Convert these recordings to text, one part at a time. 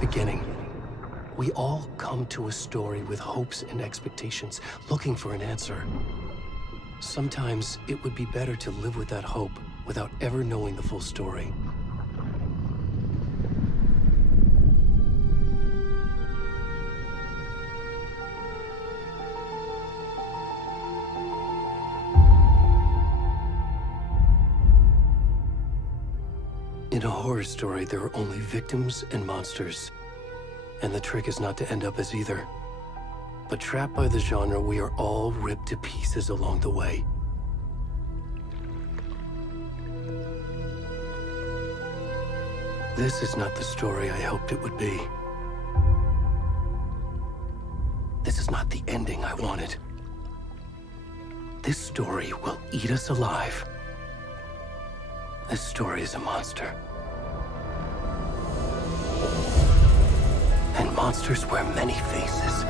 beginning. We all come to a story with hopes and expectations, looking for an answer. Sometimes it would be better to live with that hope without ever knowing the full story. In a horror story, there are only victims and monsters. And the trick is not to end up as either. But trapped by the genre, we are all ripped to pieces along the way. This is not the story I hoped it would be. This is not the ending I wanted. This story will eat us alive. This story is a monster. And monsters wear many faces.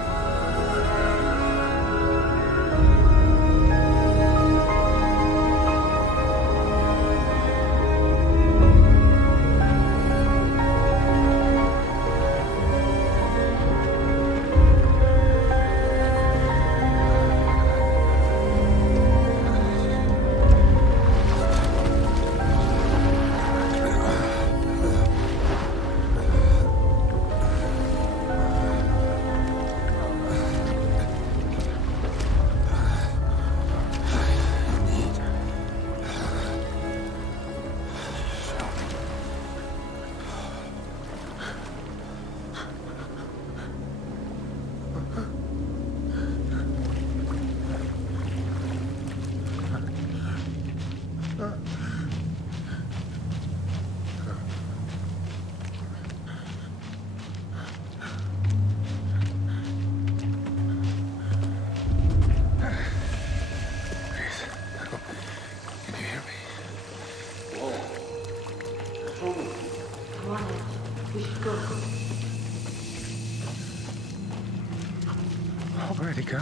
Where'd he go?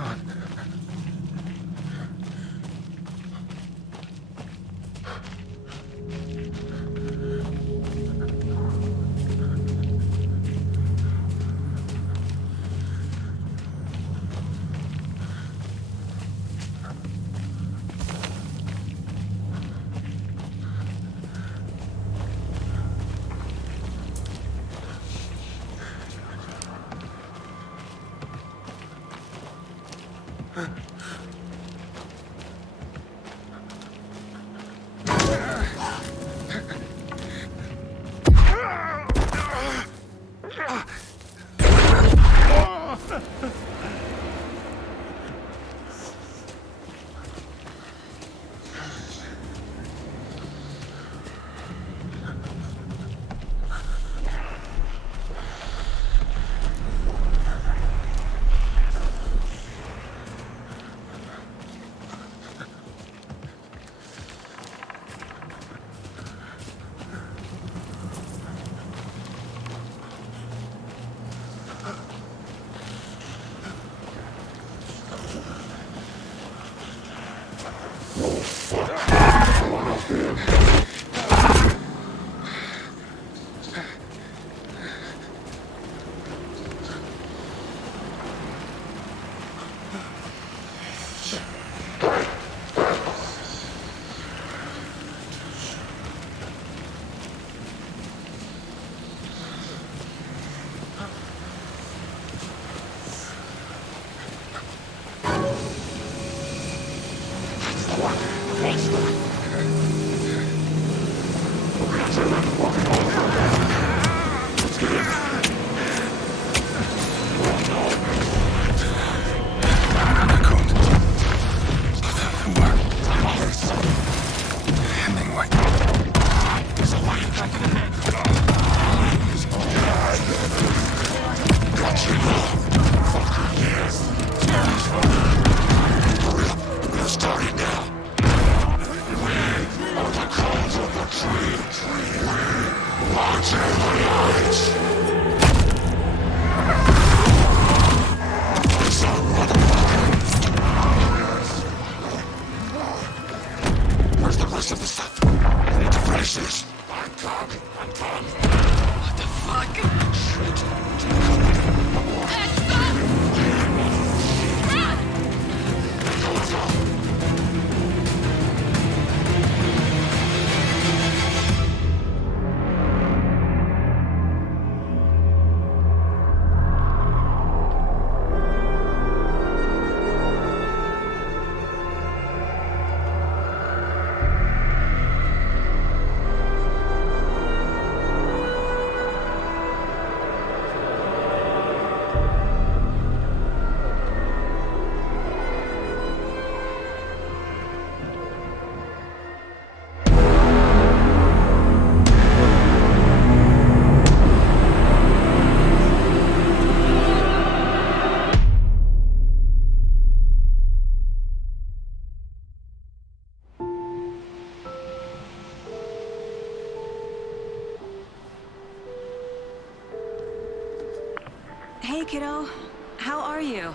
Hey, kiddo. How are you?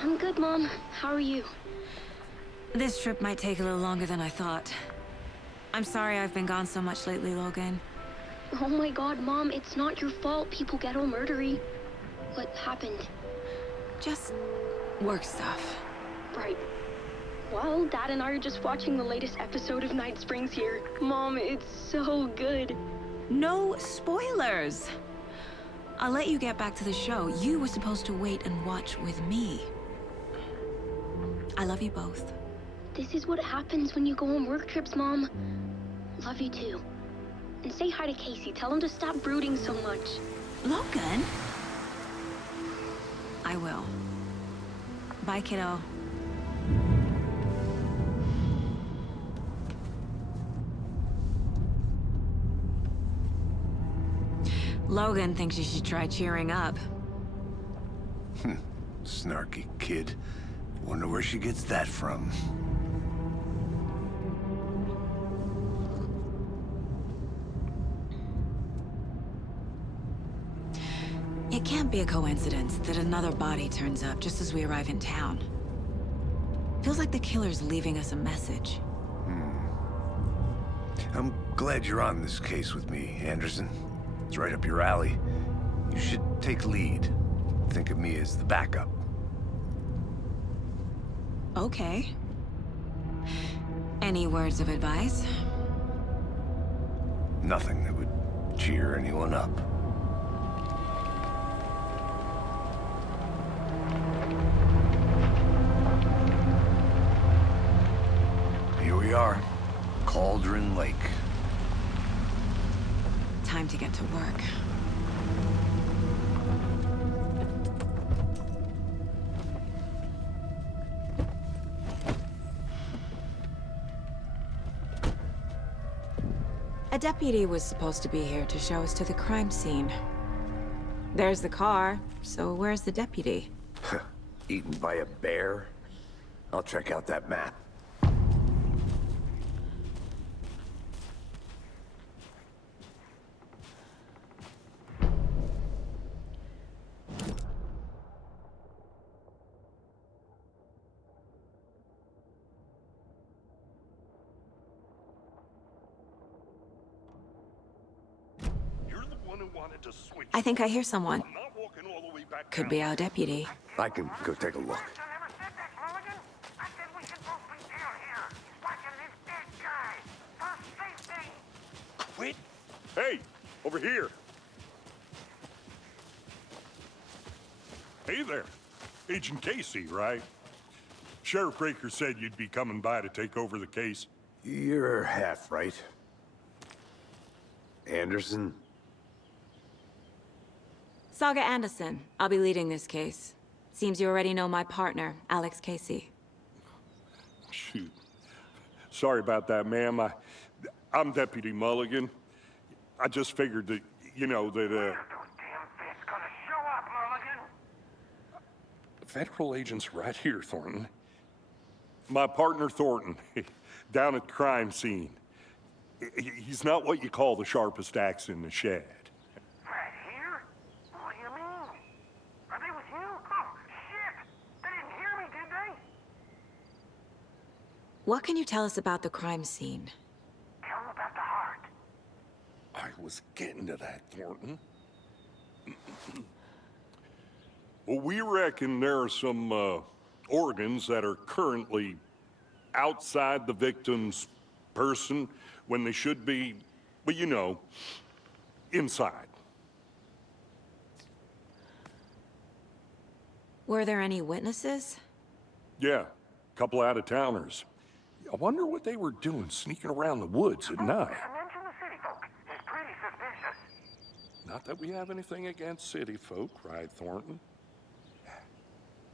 I'm good, Mom. How are you? This trip might take a little longer than I thought. I'm sorry I've been gone so much lately, Logan. Oh my god, Mom, it's not your fault people get all murdery. What happened? Just work stuff. Right. Well, Dad and I are just watching the latest episode of Night Springs here. Mom, it's so good. No spoilers! I'll let you get back to the show. You were supposed to wait and watch with me. I love you both. This is what happens when you go on work trips, Mom. Love you too. And say hi to Casey. Tell him to stop brooding so much. Logan? I will. Bye, kiddo. Logan thinks you should try cheering up. Snarky kid. Wonder where she gets that from. It can't be a coincidence that another body turns up just as we arrive in town. Feels like the killer's leaving us a message. I'm glad you're on this case with me, Anderson. It's right up your alley. You should take lead. Think of me as the backup. Okay. Any words of advice? Nothing that would cheer anyone up. Here we are, Cauldron Lake. Time to get to work. A deputy was supposed to be here to show us to the crime scene. There's the car, so where's the deputy? Eaten by a bear? I'll check out that map. I think I hear someone. Could be our deputy. I can go take a look. Quit! Hey, over here. Hey there. Agent Casey, right? Sheriff Breaker said you'd be coming by to take over the case. You're half right. Anderson? Saga Anderson. I'll be leading this case. Seems you already know my partner, Alex Casey. Shoot. Sorry about that, ma'am. I'm Deputy Mulligan. I just figured that, you know, that, Federal agent's right here, Thornton. My partner, Thornton, down at the crime scene. He's not what you call the sharpest axe in the shed. Right here? What do you mean? Are they with you? Oh, shit! They didn't hear me, did they? What can you tell us about the crime scene? Tell them about the heart. I was getting to that, Thornton. Well, we reckon there are some, organs that are currently outside the victim's person when they should be, well, you know, inside. Were there any witnesses? Yeah, a couple out-of-towners. I wonder what they were doing sneaking around the woods at night. Mention the city folk. It's pretty suspicious. Not that we have anything against city folk, right, Thornton?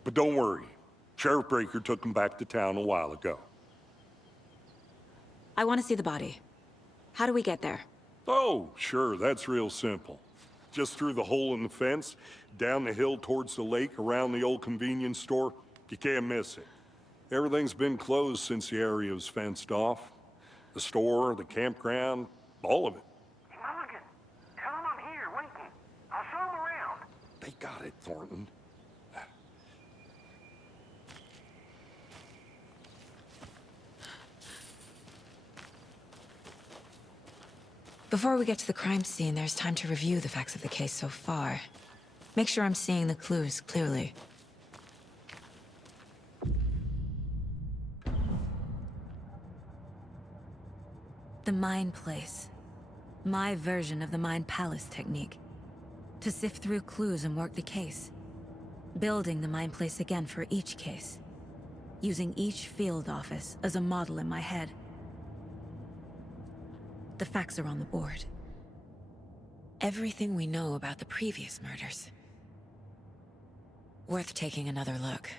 But don't worry. Sheriff Breaker took them back to town a while ago. I want to see the body. How do we get there? Oh, sure, that's real simple. Just through the hole in the fence, down the hill towards the lake, around the old convenience store. You can't miss it. Everything's been closed since the area was fenced off. The store, the campground, all of it. Mulligan, tell them I'm here waiting. I'll show them around. They got it Thornton. Before we get to the crime scene, there's time to review the facts of the case so far. Make sure I'm seeing the clues clearly. The Mind Place. My version of the Mind Palace technique. To sift through clues and work the case. Building the Mind Place again for each case. Using each field office as a model in my head. The facts are on the board. Everything we know about the previous murders. Worth taking another look.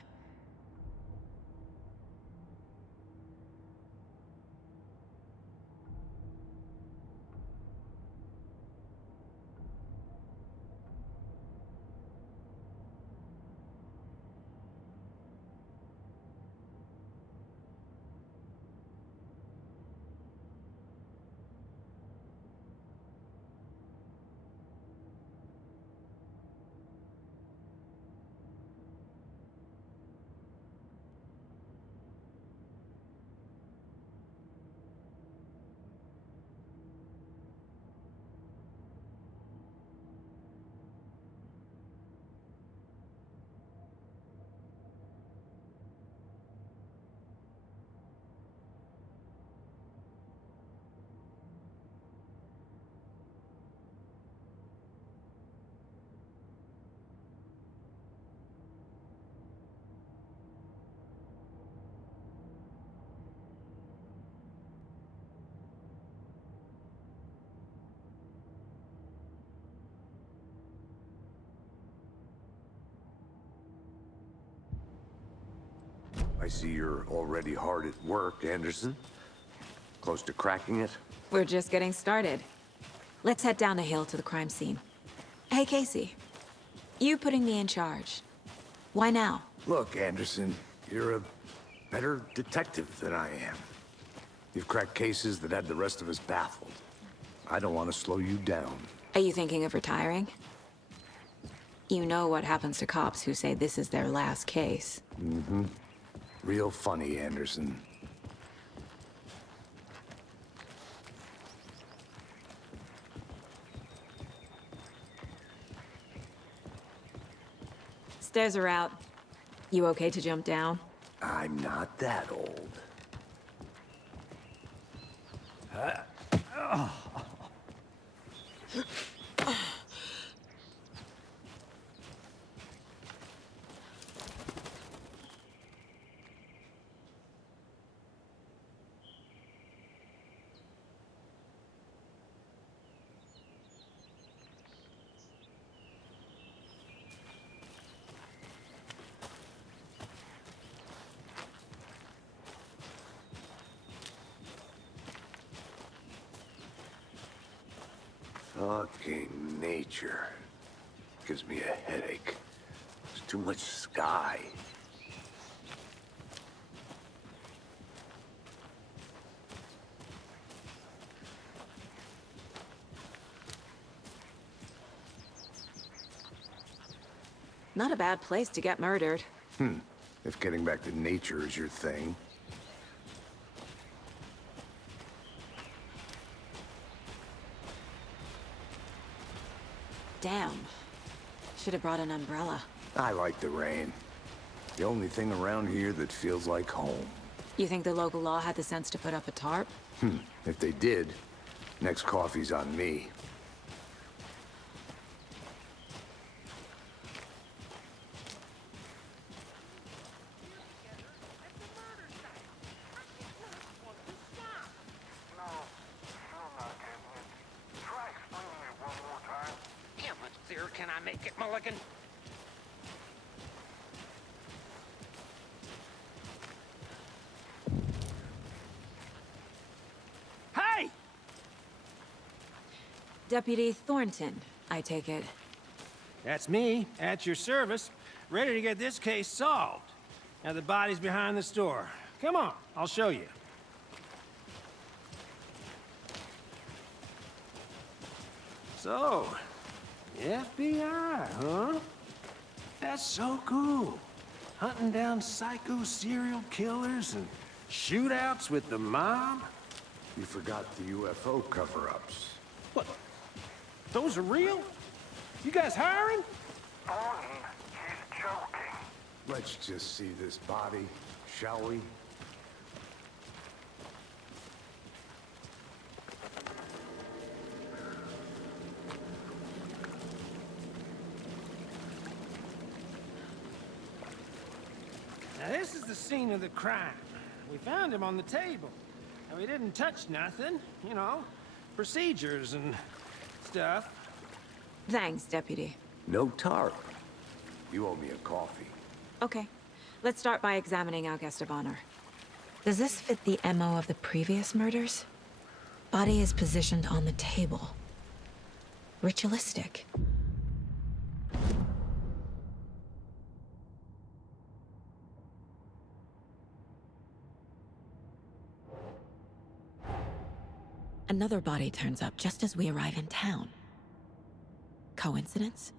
I see you're already hard at work, Anderson. Close to cracking it? We're just getting started. Let's head down the hill to the crime scene. Hey, Casey. You putting me in charge. Why now? Look, Anderson, you're a better detective than I am. You've cracked cases that had the rest of us baffled. I don't want to slow you down. Are you thinking of retiring? You know what happens to cops who say this is their last case. Mm-hmm. Real funny, Anderson. Stairs are out. You okay to jump down? I'm not that old. Fucking nature. Gives me a headache. There's too much sky. Not a bad place to get murdered. If getting back to nature is your thing. Damn. Should have brought an umbrella. I like the rain. The only thing around here that feels like home. You think the local law had the sense to put up a tarp? If they did, next coffee's on me. Can I make it, Mulligan? Hey! Deputy Thornton, I take it. That's me, at your service, ready to get this case solved. Now the body's behind the store. Come on, I'll show you. So, FBI, huh? That's so cool. Hunting down psycho serial killers and shootouts with the mob. You forgot the UFO cover-ups. What? Those are real? You guys hiring? He's joking. Let's just see this body, shall we? Now this is the scene of the crime. We found him on the table. And we didn't touch nothing, you know, procedures and stuff. Thanks, Deputy. No tar. You owe me a coffee. Okay. Let's start by examining our guest of honor. Does this fit the MO of the previous murders? Body is positioned on the table. Ritualistic. Another body turns up just as we arrive in town. Coincidence?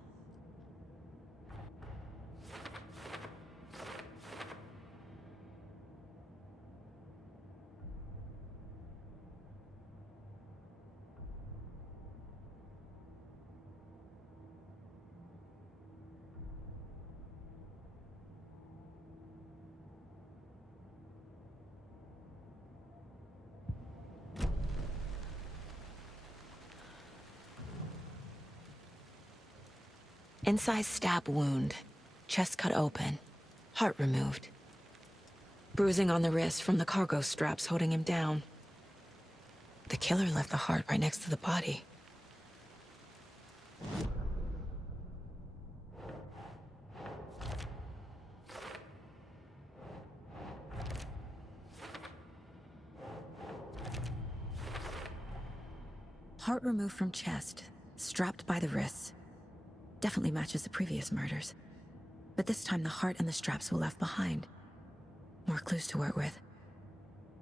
Incised stab wound, chest cut open, heart removed. Bruising on the wrist from the cargo straps holding him down. The killer left the heart right next to the body. Heart removed from chest, strapped by the wrists. Definitely matches the previous murders. But this time the heart and the straps were left behind. More clues to work with.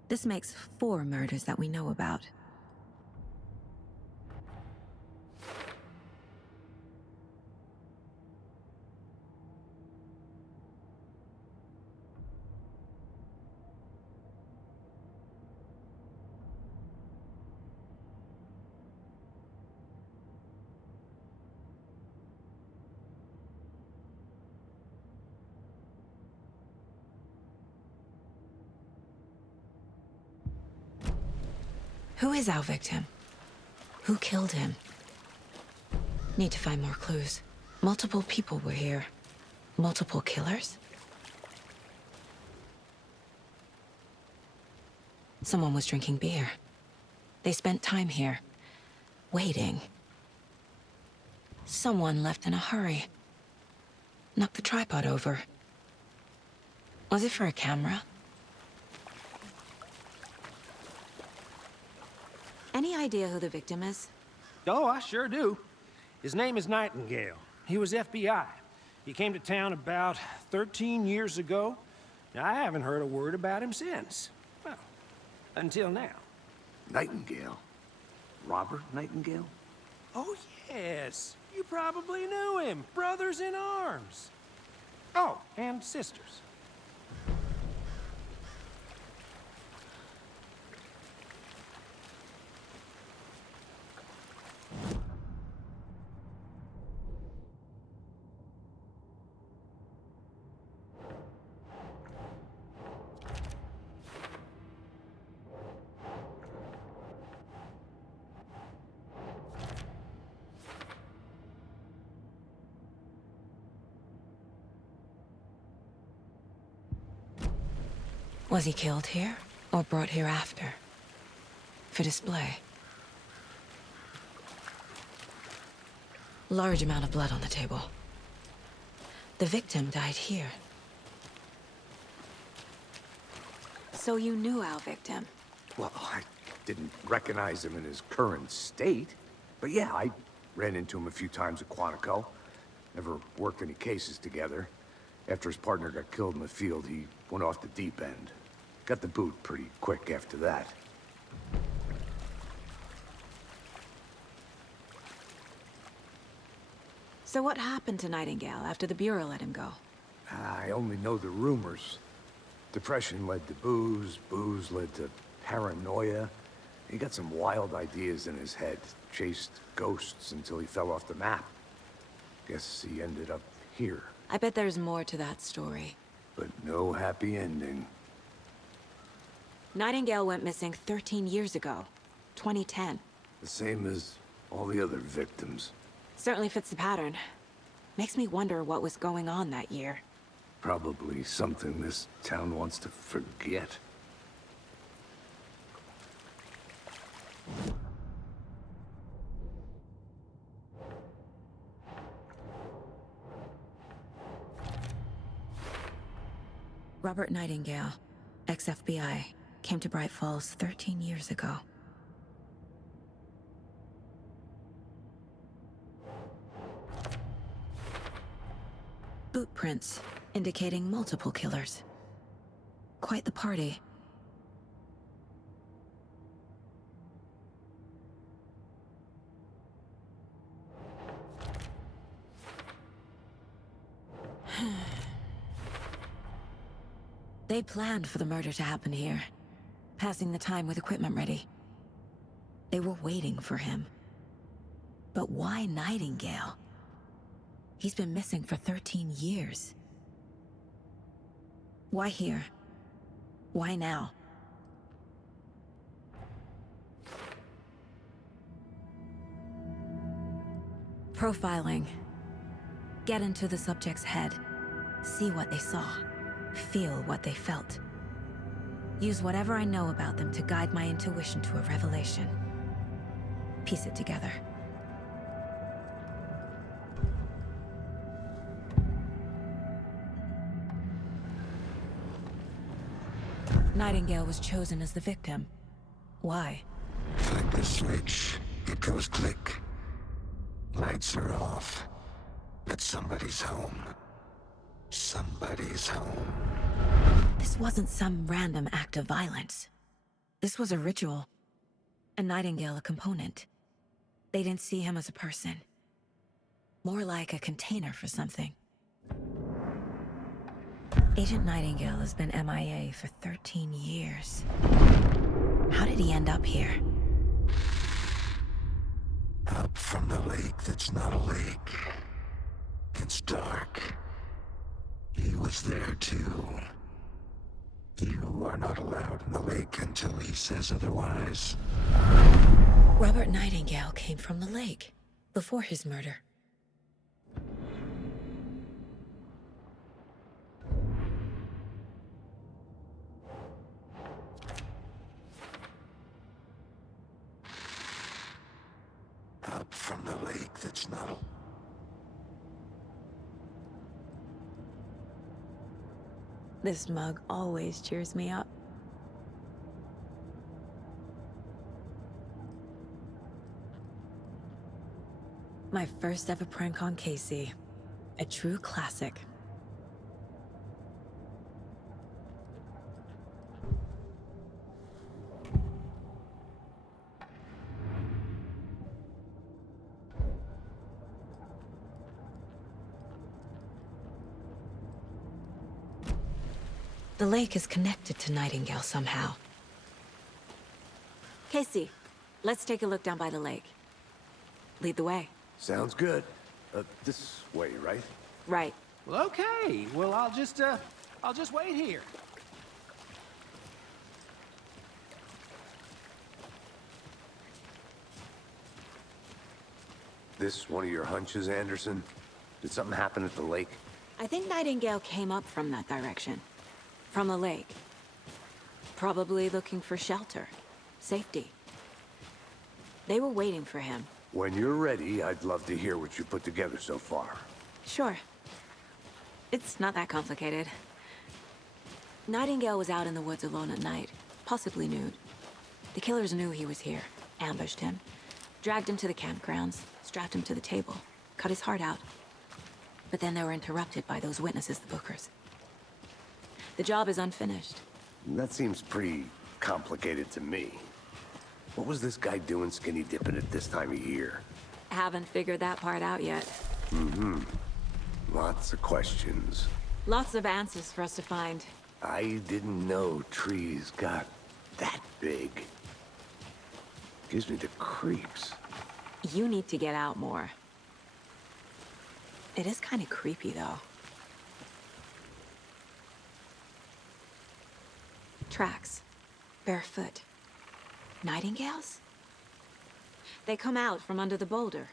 This makes 4 murders that we know about. Who is our victim? Who killed him? Need to find more clues. Multiple people were here. Multiple killers? Someone was drinking beer. They spent time here, waiting. Someone left in a hurry. Knocked the tripod over. Was it for a camera? Any idea who the victim is? Oh, I sure do. His name is Nightingale. He was FBI. He came to town about 13 years ago. Now, I haven't heard a word about him since. Well, until now. Nightingale? Robert Nightingale? Oh, yes. You probably knew him. Brothers in arms. Oh, and sisters. Was he killed here, or brought here after? For display. Large amount of blood on the table. The victim died here. So you knew our victim? Well, I didn't recognize him in his current state. But yeah, I ran into him a few times at Quantico. Never worked any cases together. After his partner got killed in the field, he went off the deep end. Got the boot pretty quick after that. So what happened to Nightingale after the Bureau let him go? I only know the rumors. Depression led to booze, booze led to paranoia. He got some wild ideas in his head, chased ghosts until he fell off the map. Guess he ended up here. I bet there's more to that story. But no happy ending. Nightingale went missing 13 years ago, 2010. The same as all the other victims. Certainly fits the pattern. Makes me wonder what was going on that year. Probably something this town wants to forget. Robert Nightingale, ex-FBI, came to Braight-Fall's 13 years ago. Boot prints indicating multiple killers. Quite the party. They planned for the murder to happen here, passing the time with equipment ready. They were waiting for him. But why Nightingale? He's been missing for 13 years. Why here? Why now? Profiling. Get into the subject's head. See what they saw. Feel what they felt. Use whatever I know about them to guide my intuition to a revelation. Piece it together. Nightingale was chosen as the victim. Why? Flick the switch, it goes click. Lights are off, but somebody's home. Somebody's home. This wasn't some random act of violence. This was a ritual. And Nightingale a component. They didn't see him as a person. More like a container for something. Agent Nightingale has been MIA for 13 years. How did he end up here? Up from the lake that's not a lake. It's dark. He was there too. You are not allowed in the lake until he says otherwise. Robert Nightingale came from the lake, before his murder. Up from the lake that's not a... This mug always cheers me up. My first ever prank on Casey. A true classic. The lake is connected to Nightingale somehow. Casey, let's take a look down by the lake. Lead the way. Sounds good. This way, right? Right. Well, okay. Well, I'll just wait here. This one of your hunches, Anderson? Did something happen at the lake? I think Nightingale came up from that direction. From the lake. Probably looking for shelter. Safety. They were waiting for him. When you're ready, I'd love to hear what you put together so far. Sure. It's not that complicated. Nightingale was out in the woods alone at night, possibly nude. The killers knew he was here, ambushed him, dragged him to the campgrounds, strapped him to the table, cut his heart out. But then they were interrupted by those witnesses, the Bookers. The job is unfinished. That seems pretty complicated to me. What was this guy doing skinny dipping at this time of year? Haven't figured that part out yet. Lots of questions. Lots of answers for us to find. I didn't know trees got that big. Gives me the creeps. You need to get out more. It is kind of creepy, though. Tracks. Barefoot. Nightingales? They come out from under the boulder.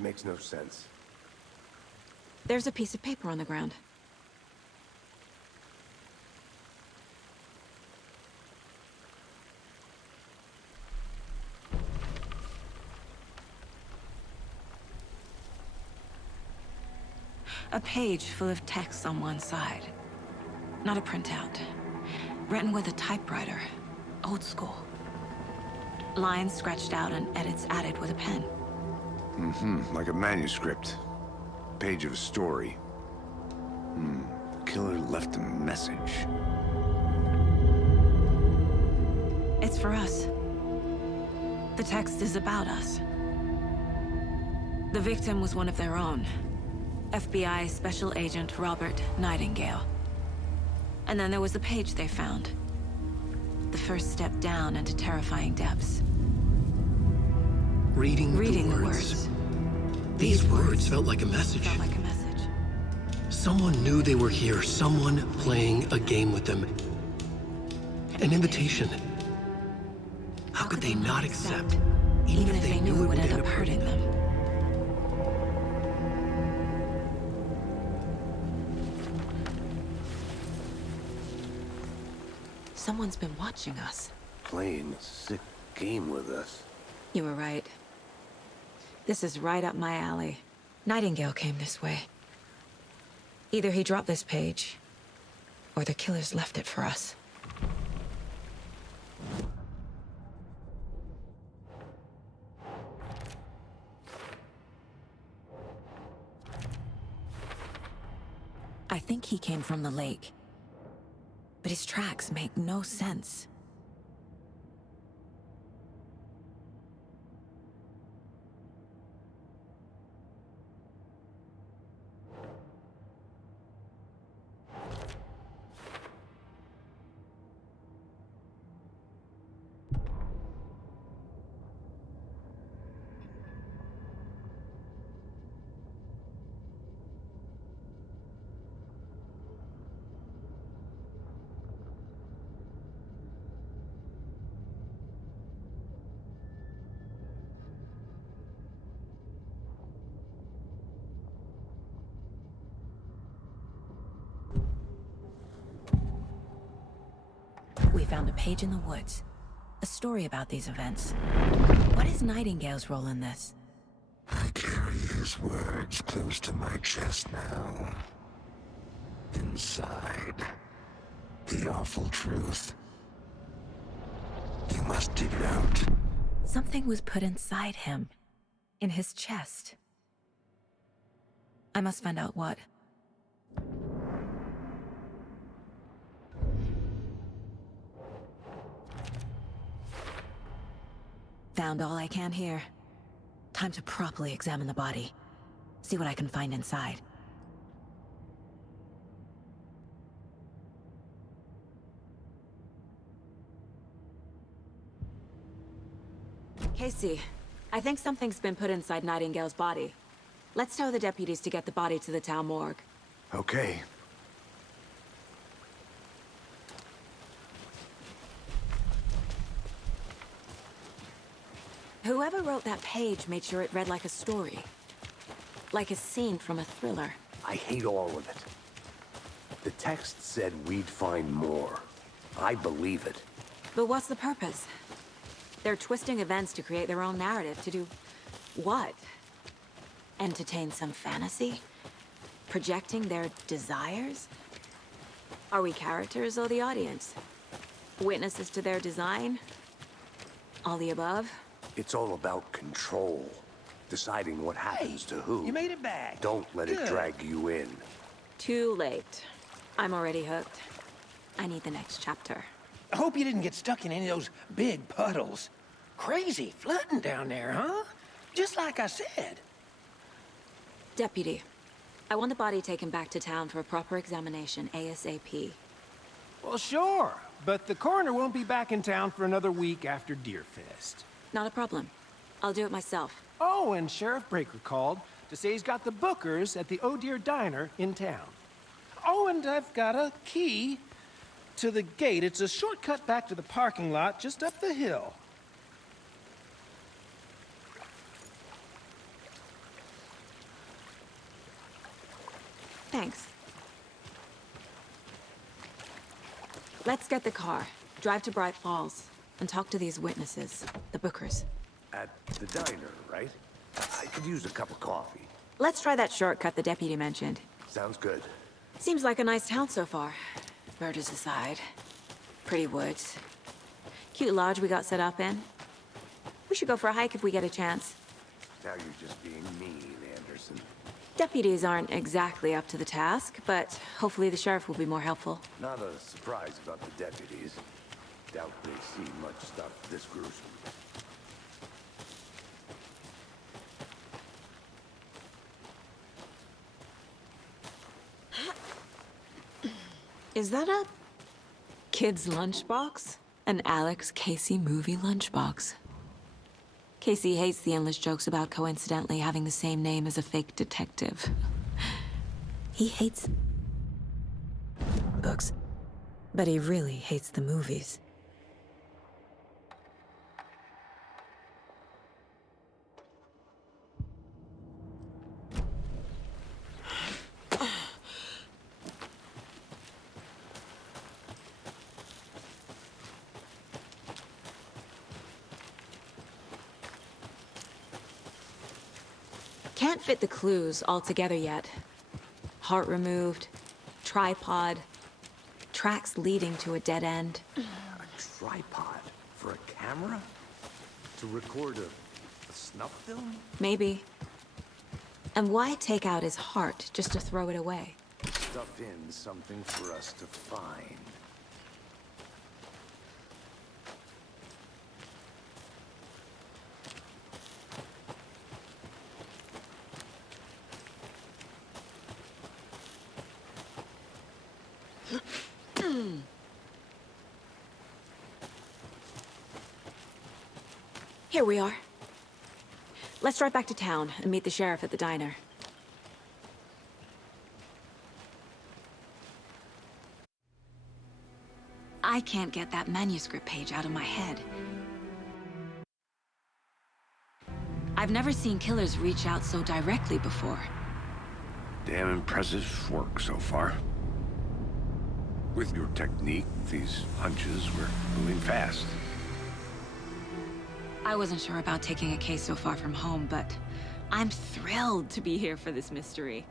Makes no sense. There's a piece of paper on the ground. A page full of text on one side. Not a printout. Written with a typewriter. Old school. Lines scratched out and edits added with a pen. Like a manuscript. Page of a story. Killer left a message. It's for us. The text is about us. The victim was one of their own. FBI Special Agent Robert Nightingale. And then there was the page they found. The first step down into terrifying depths. Reading the words. These words felt like a message. Felt like a message. Someone knew they were here. Someone playing a game with them. An invitation. How could they not accept? Even if they knew it would end up hurting them. Someone's been watching us. Playing a sick game with us. You were right. This is right up my alley. Nightingale came this way. Either he dropped this page, or the killers left it for us. I think he came from the lake. But his tracks make no sense. We found a page in the woods. A story about these events. What is Nightingale's role in this? I carry his words close to my chest now. Inside, the awful truth. You must dig it out. Something was put inside him. In his chest. I must find out what. Found all I can here. Time to properly examine the body. See what I can find inside. Casey, I think something's been put inside Nightingale's body. Let's tell the deputies to get the body to the town morgue. Okay. Whoever wrote that page made sure it read like a story. Like a scene from a thriller. I hate all of it. The text said we'd find more. I believe it. But what's the purpose? They're twisting events to create their own narrative. To do what? Entertain some fantasy? Projecting their desires? Are we characters or the audience? Witnesses to their design? All the above? It's all about control. Deciding what happens to who. You made it back. Don't let it drag you in. Too late. I'm already hooked. I need the next chapter. I hope you didn't get stuck in any of those big puddles. Crazy flooding down there, huh? Just like I said. Deputy, I want the body taken back to town for a proper examination, ASAP. Well, sure, but the coroner won't be back in town for another week after Deerfest. Not a problem. I'll do it myself. Oh, and Sheriff Breaker called to say he's got the bookers at the Oh Dear Diner in town. Oh, and I've got a key to the gate. It's a shortcut back to the parking lot just up the hill. Thanks. Let's get the car, drive to Braight-Fолls, and talk to these witnesses, the bookers. At the diner, right? I could use a cup of coffee. Let's try that shortcut the deputy mentioned. Sounds good. Seems like a nice town so far. Murders aside. Pretty woods. Cute lodge we got set up in. We should go for a hike if we get a chance. Now you're just being mean, Anderson. Deputies aren't exactly up to the task, but hopefully the sheriff will be more helpful. Not a surprise about the deputies. Doubt they've seen much stuff this gruesome. Is that a kid's lunchbox? An Alex Casey movie lunchbox. Casey hates the endless jokes about coincidentally having the same name as a fake detective. He hates books, but he really hates the movies. Can't fit the clues all together yet. Heart removed, tripod, tracks leading to a dead end. A tripod? For a camera? To record a snuff film? Maybe. And why take out his heart just to throw it away? Stuff in something for us to find. Here we are. Let's drive back to town and meet the sheriff at the diner. I can't get that manuscript page out of my head. I've never seen killers reach out so directly before. Damn impressive work so far. With your technique, these hunches were moving fast. I wasn't sure about taking a case so far from home, but I'm thrilled to be here for this mystery.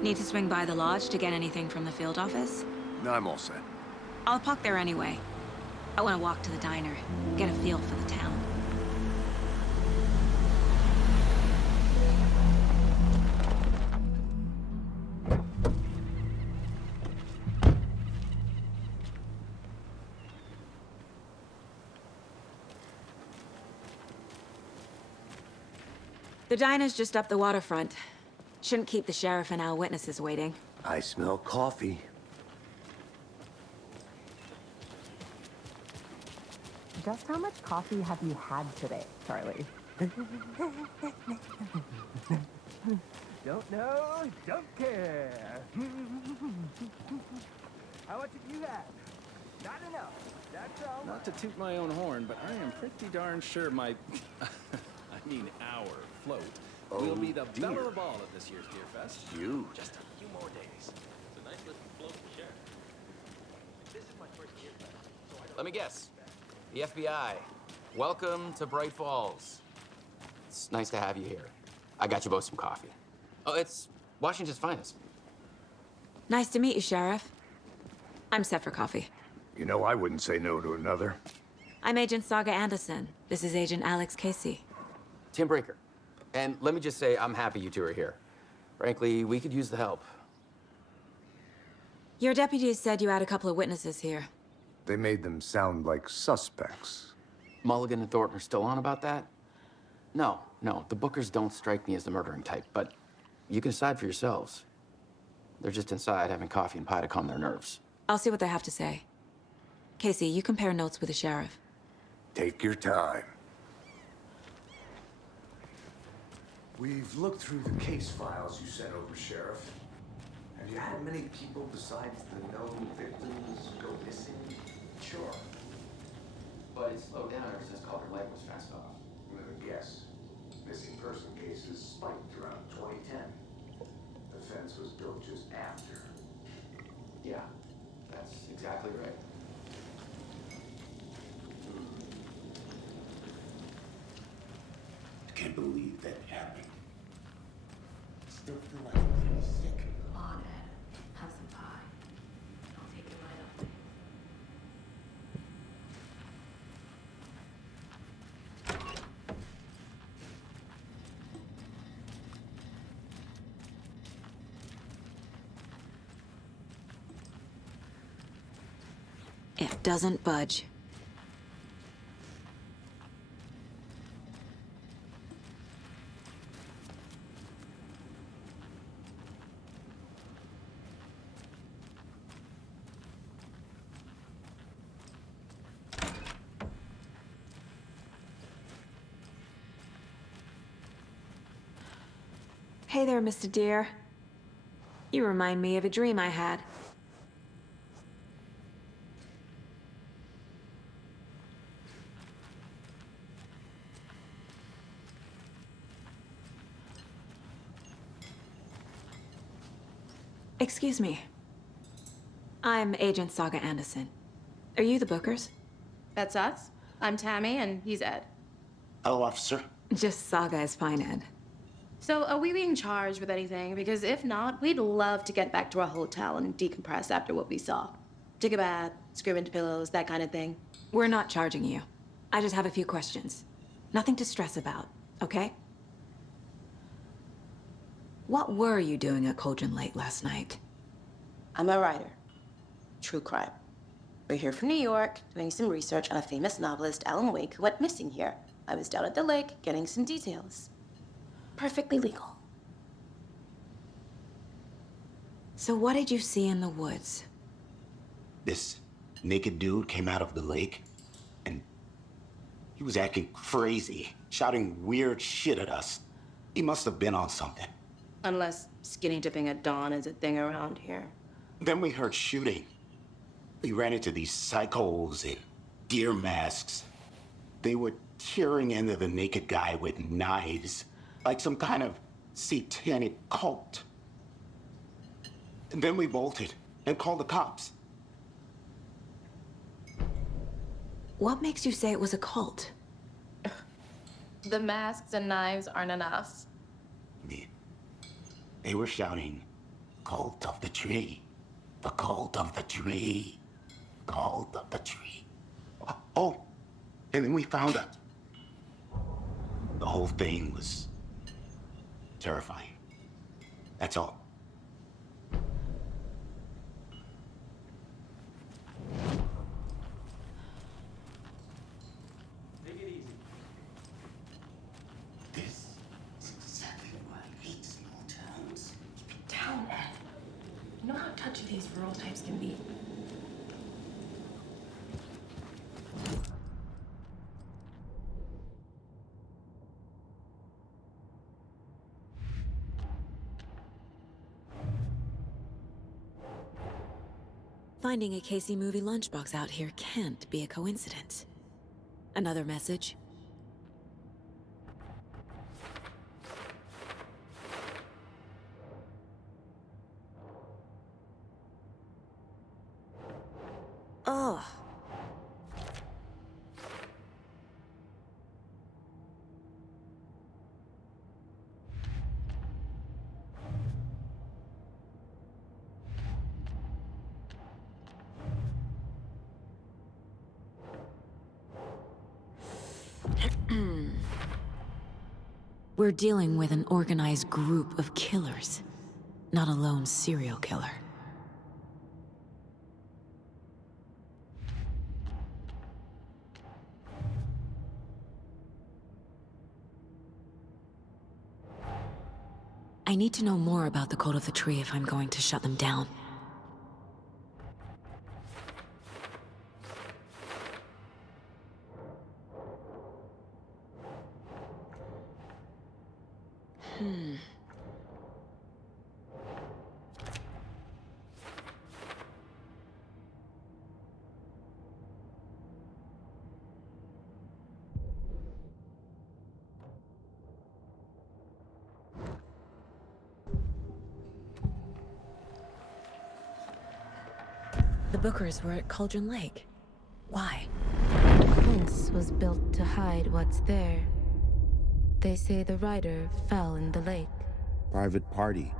Need to swing by the lodge to get anything from the field office? No, I'm all set. I'll park there anyway. I want to walk to the diner, get a feel for the town. The diner's just up the waterfront. Shouldn't keep the sheriff and our witnesses waiting. I smell coffee. Just how much coffee have you had today, Charlie? Don't know, don't care. How much have you had? Not enough. That's all. Not to toot my own horn, but I am pretty darn sure my... our float will be the belle of the ball at this year's Deer Fest. Huge. Just a few more days. It's a nice little float to share. This is my first Deer Fest, so I don't... Let me guess. The FBI. Welcome to Bright-Folls. It's nice to have you here. I got you both some coffee. Oh, it's Washington's finest. Nice to meet you, Sheriff. I'm set for coffee. You know, I wouldn't say no to another. I'm Agent Saga Anderson. This is Agent Alex Casey. Tim Breaker. And let me just say, I'm happy you two are here. Frankly, we could use the help. Your deputies said you had a couple of witnesses here. they made them sound like suspects. Mulligan and Thornton are still on about that? No, the Bookers don't strike me as the murdering type, but you can decide for yourselves. They're just inside having coffee and pie to calm their nerves. I'll see what they have to say. Casey, you compare notes with the sheriff. Take your time. We've looked through the case files you sent over, Sheriff. Have you had many people besides the known victims go missing? Sure. But it slowed down ever since Calder Lake was fenced off. Let me guess. Missing person cases spiked around 2010. The fence was built just after. Yeah, that's exactly right. I can't believe that happened. Still feel like I'm getting sick. On Ed. Have some pie. I'll take it right up. It doesn't budge. Hey there, Mr. Deer. You remind me of a dream I had. Excuse me. I'm Agent Saga Anderson. Are you the Bookers? That's us. I'm Tammy, and he's Ed. Hello, officer. Just Saga is fine, Ed. So, are we being charged with anything? Because if not, we'd love to get back to our hotel and decompress after what we saw. Take a bath, scream into pillows, that kind of thing. We're not charging you. I just have a few questions. Nothing to stress about, okay? What were you doing at Cauldron Lake last night? I'm a writer. True crime. We're here from New York, doing some research on a famous novelist, Alan Wake, who went missing here. I was down at the lake, getting some details. Perfectly legal. So what did you see in the woods? This naked dude came out of the lake, and he was acting crazy, shouting weird shit at us. He must have been on something. Unless skinny dipping at dawn is a thing around here. Then we heard shooting. We ran into these psychos in deer masks. They were tearing into the naked guy with knives, like some kind of satanic cult. And then we bolted and called the cops. What makes you say it was a cult? The masks and knives aren't enough. They were shouting, "Cult of the tree, the cult of the tree, cult of the tree." Oh, and then we found it. The whole thing was terrifying. That's all. Take it easy. This is exactly why I hate small towns. Keep it down, Ed. You know how touchy these rural types can be. Finding a Casey movie lunchbox out here can't be a coincidence. Another message? Oh. We're dealing with an organized group of killers, not a lone serial killer. I need to know more about the cult of the tree if I'm going to shut them down. The Bookers were at Cauldron Lake. Why? Fence was built to hide what's there. They say the rider fell in the lake. Private party.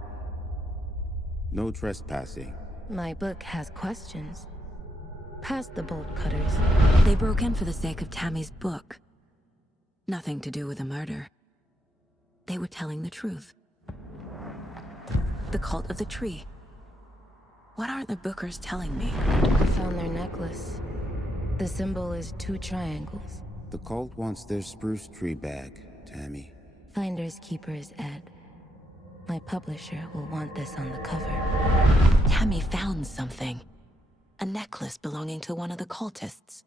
No trespassing. My book has questions. Past the bolt cutters. They broke in for the sake of Tammy's book. Nothing to do with a murder. They were telling the truth. The cult of the tree. What aren't the Bookers telling me? I found their necklace. The symbol is 2 triangles. The cult wants their spruce tree bag, Tammy. Finders keepers, Ed. My publisher will want this on the cover. Tammy found something. A necklace belonging to one of the cultists.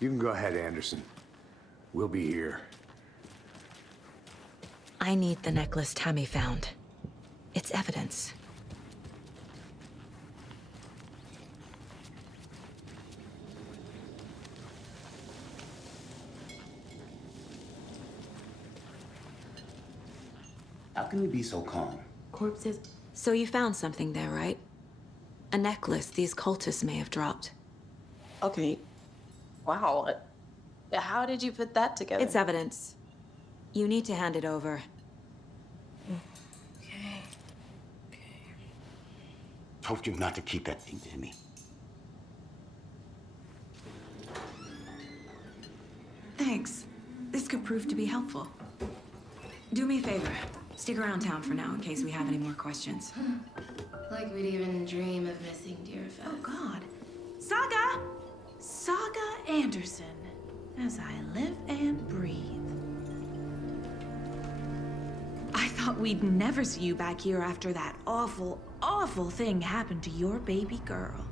You can go ahead, Anderson. We'll be here. I need the necklace Tammy found. It's evidence. How can you be so calm? Corpses. So you found something there, right? A necklace these cultists may have dropped. Okay. Wow. How did you put that together? It's evidence. You need to hand it over. Okay. Told you not to keep that thing to me. Thanks. This could prove to be helpful. Do me a favor. Stick around town for now in case we have any more questions. Like we'd even dream of missing dear Fez. Oh, God. Saga Anderson. As I live and breathe. I thought we'd never see you back here after that awful, awful thing happened to your baby girl.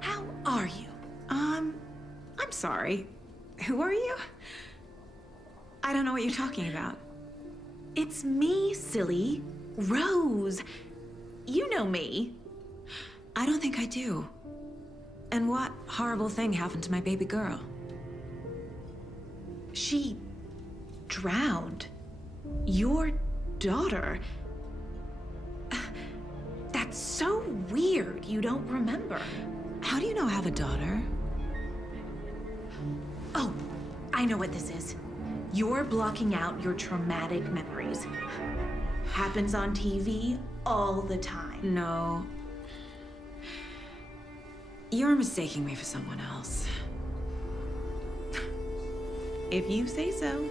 How are you? I'm sorry. Who are you? I don't know what you're talking about. It's me, silly. Rose. You know me. I don't think I do. And what horrible thing happened to my baby girl? She drowned. Your daughter. That's so weird you don't remember. How do you know I have a daughter? Oh, I know what this is. You're blocking out your traumatic memories. Happens on TV all the time. No. You're mistaking me for someone else. If you say so.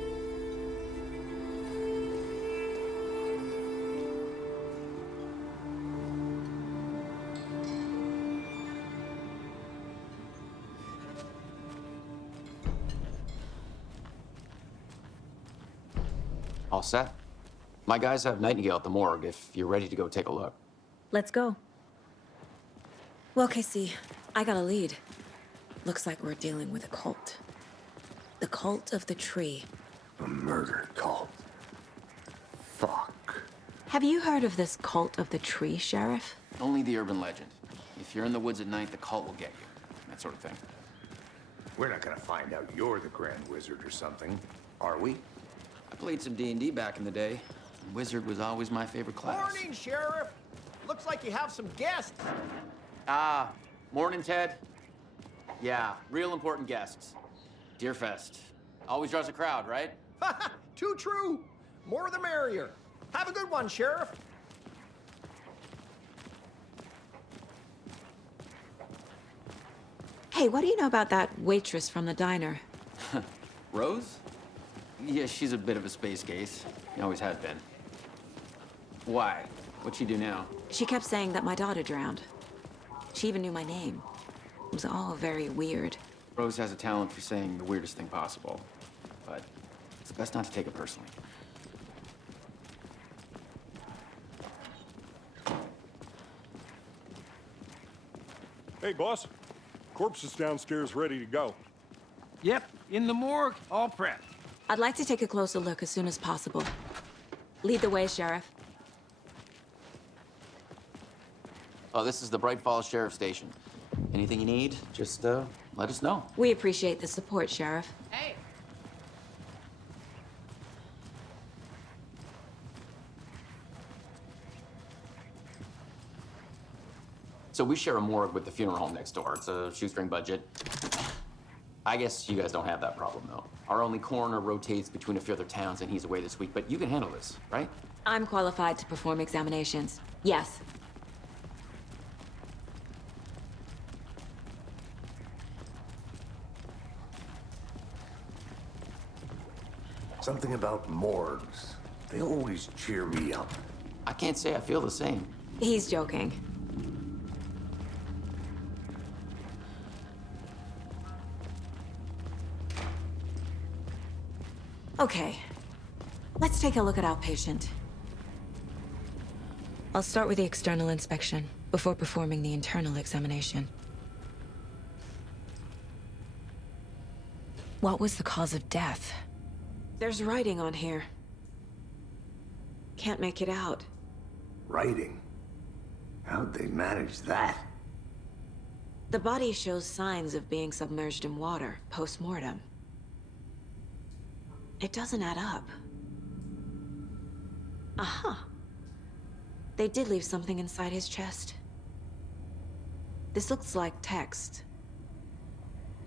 All set. My guys have Nightingale at the morgue if you're ready to go take a look. Let's go. Well, Casey, I got a lead. Looks like we're dealing with a cult. The cult of the tree. A murder cult. Fuck. Have you heard of this cult of the tree, Sheriff? Only the urban legend. If you're in the woods at night, the cult will get you. That sort of thing. We're not gonna find out you're the Grand Wizard or something, are we? I played some D&D back in the day. Wizard was always my favorite class. Morning, Sheriff. Looks like you have some guests. Ah, morning, Ted. Yeah, real important guests. Deerfest. Always draws a crowd, right? Too true. More the merrier. Have a good one, Sheriff. Hey, what do you know about that waitress from the diner? Rose? Yeah, she's a bit of a space case. Always has been. Why? What'd she do now? She kept saying that my daughter drowned. She even knew my name. It was all very weird. Rose has a talent for saying the weirdest thing possible, but it's best not to take it personally. Hey, boss. Corpse is downstairs ready to go. Yep, in the morgue, all prepped. I'd like to take a closer look as soon as possible. Lead the way, Sheriff. Oh, this is the Braight-Fall's Sheriff Station. Anything you need, just let us know. We appreciate the support, Sheriff. Hey! So we share a morgue with the funeral home next door. It's a shoestring budget. I guess you guys don't have that problem, though. Our only coroner rotates between a few other towns, and he's away this week, but you can handle this, right? I'm qualified to perform examinations. Yes. Something about morgues. They always cheer me up. I can't say I feel the same. He's joking. Okay. Let's take a look at outpatient. I'll start with the external inspection before performing the internal examination. What was the cause of death? There's writing on here. Can't make it out. Writing? How'd they manage that? The body shows signs of being submerged in water post-mortem. It doesn't add up. Aha. They did leave something inside his chest. This looks like text.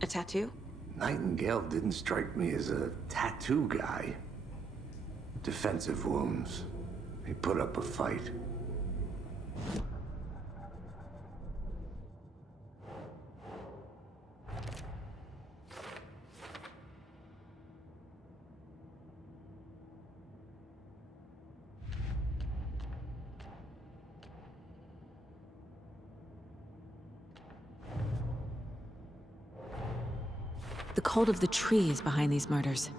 A tattoo? Nightingale didn't strike me as a tattoo guy. Defensive wounds. He put up a fight. The cult of the tree is behind these murders.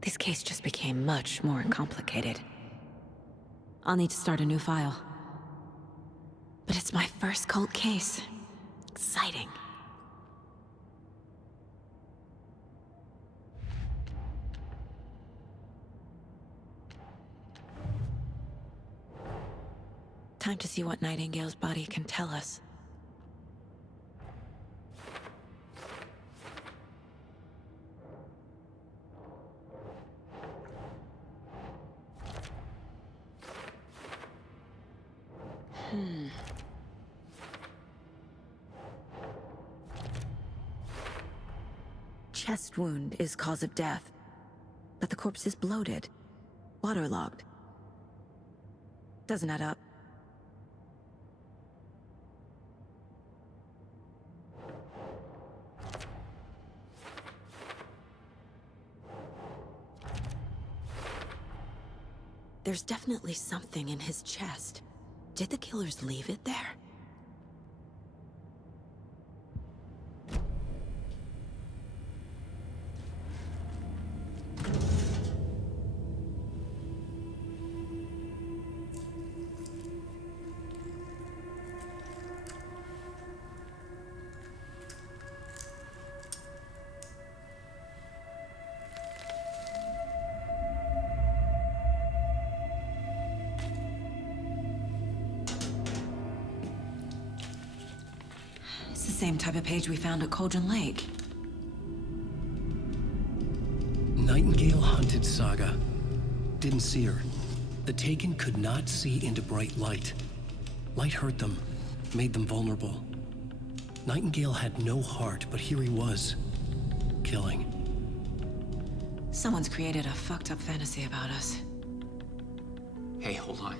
This case just became much more complicated. I'll need to start a new file. But it's my first cult case. Exciting. Time to see what Nightingale's body can tell us. Chest wound is cause of death, but the corpse is bloated, waterlogged. Doesn't add up. There's definitely something in his chest. Did the killers leave it there? Same type of page we found at Cauldron Lake. Nightingale hunted Saga. Didn't see her. The Taken could not see into bright light. Light hurt them, made them vulnerable. Nightingale had no heart, but here he was, killing. Someone's created a fucked up fantasy about us. Hey, hold on.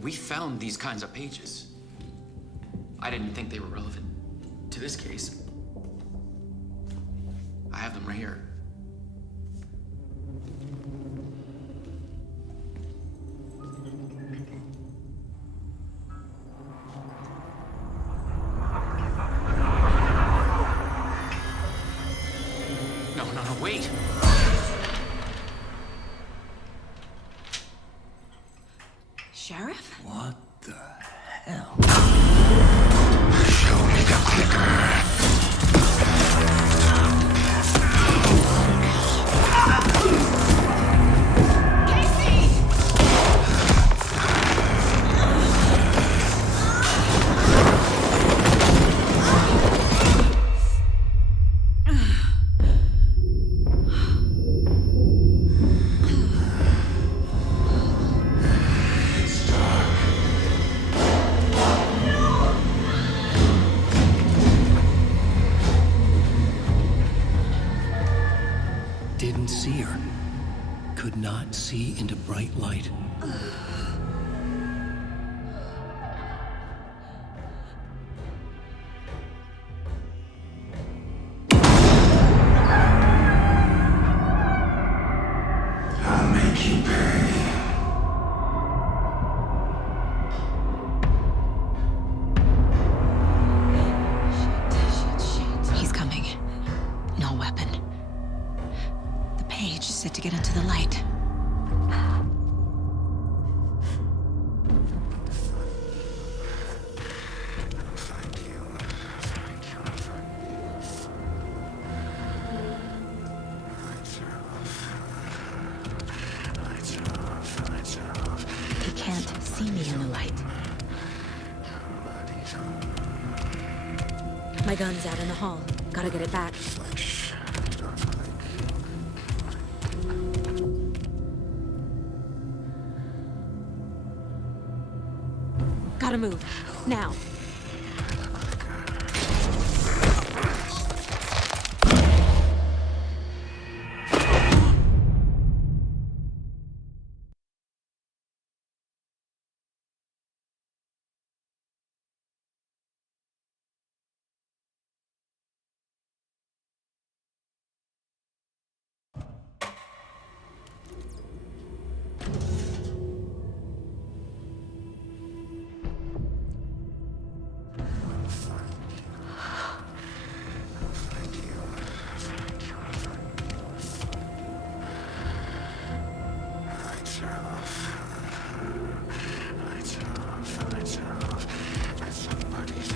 We found these kinds of pages. I didn't think they were relevant to this case. I have them right here. No, wait! Sheriff? What the hell? Show me the clicker. Didn't see her. Could not see into bright light. I'll make you pay. He's coming. No weapon. The page set to get into the light. He can't see me in the light. My gun's out in the hall. Gotta get it back. Gotta move. Now.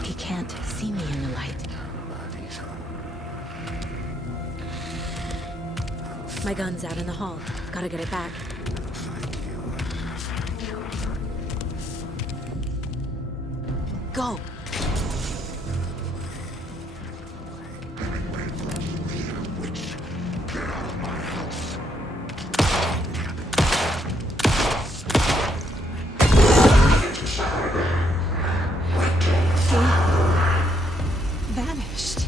He can't see me in the light. My gun's out in the hall. Gotta get it back. Go! Vanished.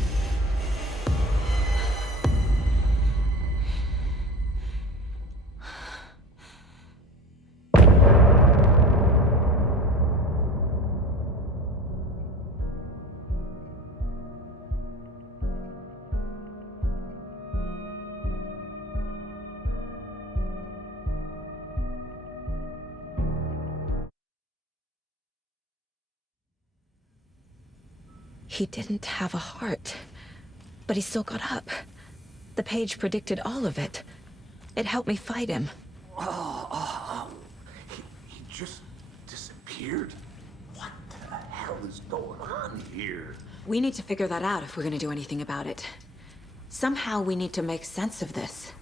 He didn't have a heart, but he still got up. The page predicted all of it. It helped me fight him. He just disappeared? What the hell is going on here? We need to figure that out if we're gonna do anything about it. Somehow we need to make sense of this.